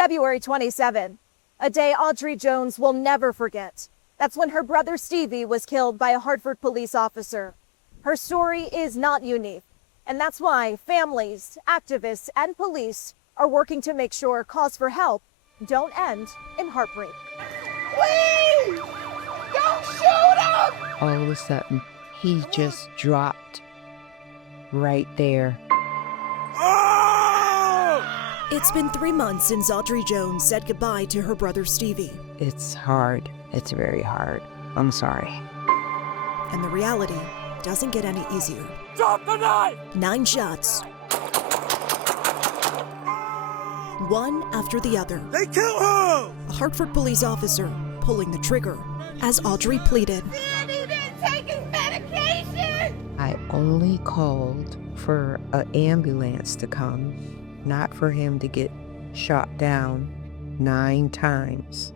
February 27, a day Audrey Jones will never forget. That's when her brother Stevie was killed by a Hartford police officer. Her story is not unique, and that's why families, activists, and police are working to make sure calls for help don't end in heartbreak. Please! Don't shoot him! All of a sudden, he just dropped right there. It's been 3 months since Audrey Jones said goodbye to her brother Stevie. It's hard. It's very hard. I'm sorry. And the reality doesn't get any easier. Drop the knife! 9 shots. One after the other. They killed her! A Hartford police officer pulling the trigger as Audrey pleaded. Daddy didn't take his medication! I only called for an ambulance to come, not for him to get shot down 9 times.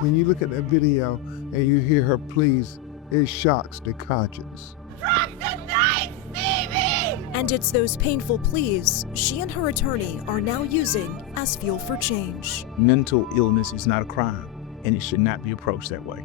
When you look at that video and you hear her pleas, it shocks the conscience. Drop the knife, Stevie! And it's those painful pleas she and her attorney are now using as fuel for change. Mental illness is not a crime, and it should not be approached that way.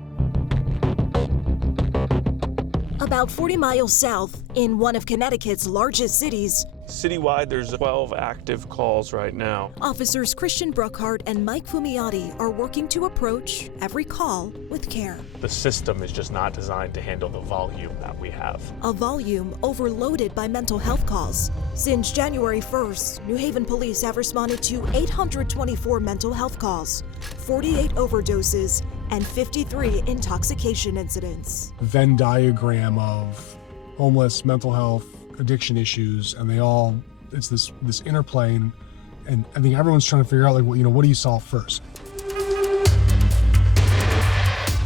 About 40 miles south, in one of Connecticut's largest cities, citywide, there's 12 active calls right now. officers Christian Bruckhart and Mike Fumiati are working to approach every call with care. The system is just not designed to handle the volume that we have. A volume overloaded by mental health calls. Since January 1st, New Haven police have responded to 824 mental health calls, 48 overdoses, and 53 intoxication incidents. Venn diagram of homeless, mental health, addiction issues, and it's this interplay, and I think everyone's trying to figure out, like, what do you solve first?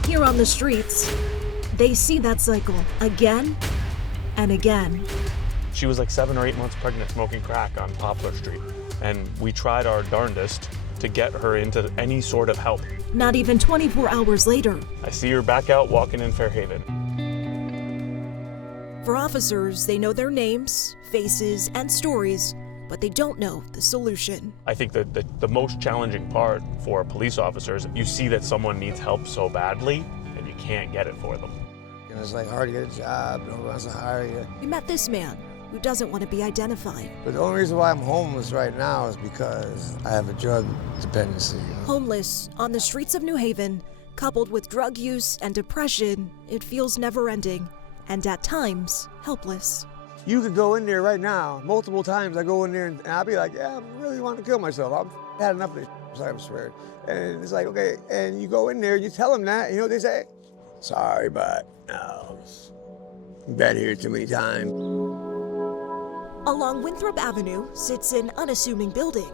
Here on the streets, they see that cycle again and again. She was like 7 or 8 months pregnant smoking crack on Poplar Street, and we tried our darndest to get her into any sort of help. Not even 24 hours later. I see her back out walking in Fairhaven. For officers, they know their names, faces, and stories, but they don't know the solution. I think that the most challenging part for police officers, you see that someone needs help so badly, and you can't get it for them. It's like hard to get a job, no one wants to hire you. We met this man who doesn't want to be identified. But the only reason why I'm homeless right now is because I have a drug dependency. Homeless on the streets of New Haven, coupled with drug use and depression, it feels never-ending, and at times, helpless. You could go in there right now, multiple times I go in there and I'll be like, yeah, I really want to kill myself. I've had enough of this, I swear. And it's like, okay, and you go in there, you tell them that, you know what they say? Sorry, but no, I've been here too many times. Along Winthrop Avenue sits an unassuming building,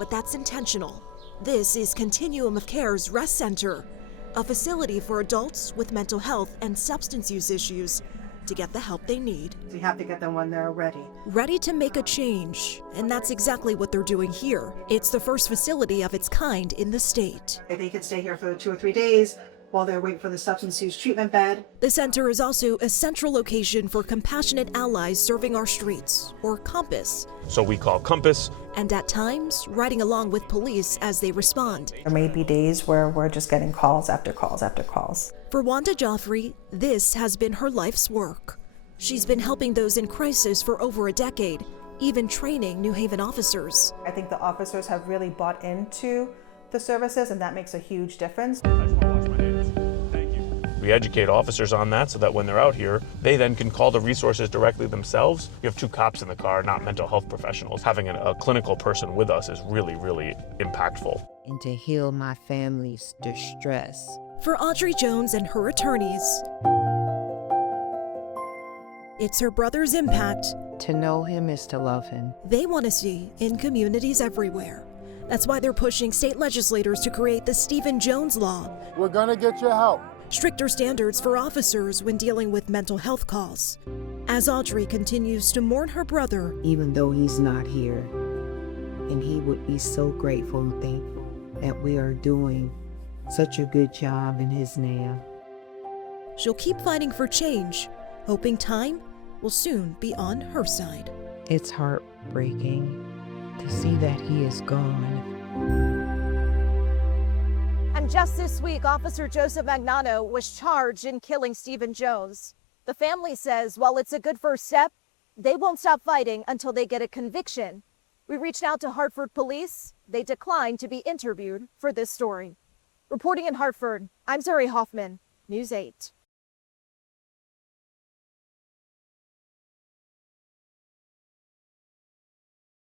but that's intentional. This is Continuum of Care's Rest Center, a facility for adults with mental health and substance use issues to get the help they need. You have to get them when they're ready. Ready to make a change, and that's exactly what they're doing here. It's the first facility of its kind in the state. They could stay here for 2 or 3 days while they're waiting for the substance use treatment bed. The center is also a central location for compassionate allies serving our streets, or COMPASS. So we call Compass. And at times, riding along with police as they respond. There may be days where we're just getting calls after calls after calls. For Wanda Joffrey, this has been her life's work. She's been helping those in crisis for over a decade, even training New Haven officers. I think the officers have really bought into the services, and that makes a huge difference. We educate officers on that so that when they're out here, they then can call the resources directly themselves. You have 2 cops in the car, not mental health professionals. Having a clinical person with us is really, really impactful. And to heal my family's distress. For Audrey Jones and her attorneys, it's her brother's impact. To know him is to love him. They want to see in communities everywhere. That's why they're pushing state legislators to create the Stephen Jones Law. We're gonna get your help. Stricter standards for officers when dealing with mental health calls. As Audrey continues to mourn her brother, even though he's not here, and he would be so grateful and thankful that we are doing such a good job in his name. She'll keep fighting for change, hoping time will soon be on her side. It's heartbreaking, to see that he is gone. And just this week, Officer Joseph Magnano was charged in killing Stephen Jones. The family says while it's a good first step, they won't stop fighting until they get a conviction. We reached out to Hartford police. They declined to be interviewed for this story. Reporting in Hartford, I'm Zuri Hoffman, News 8.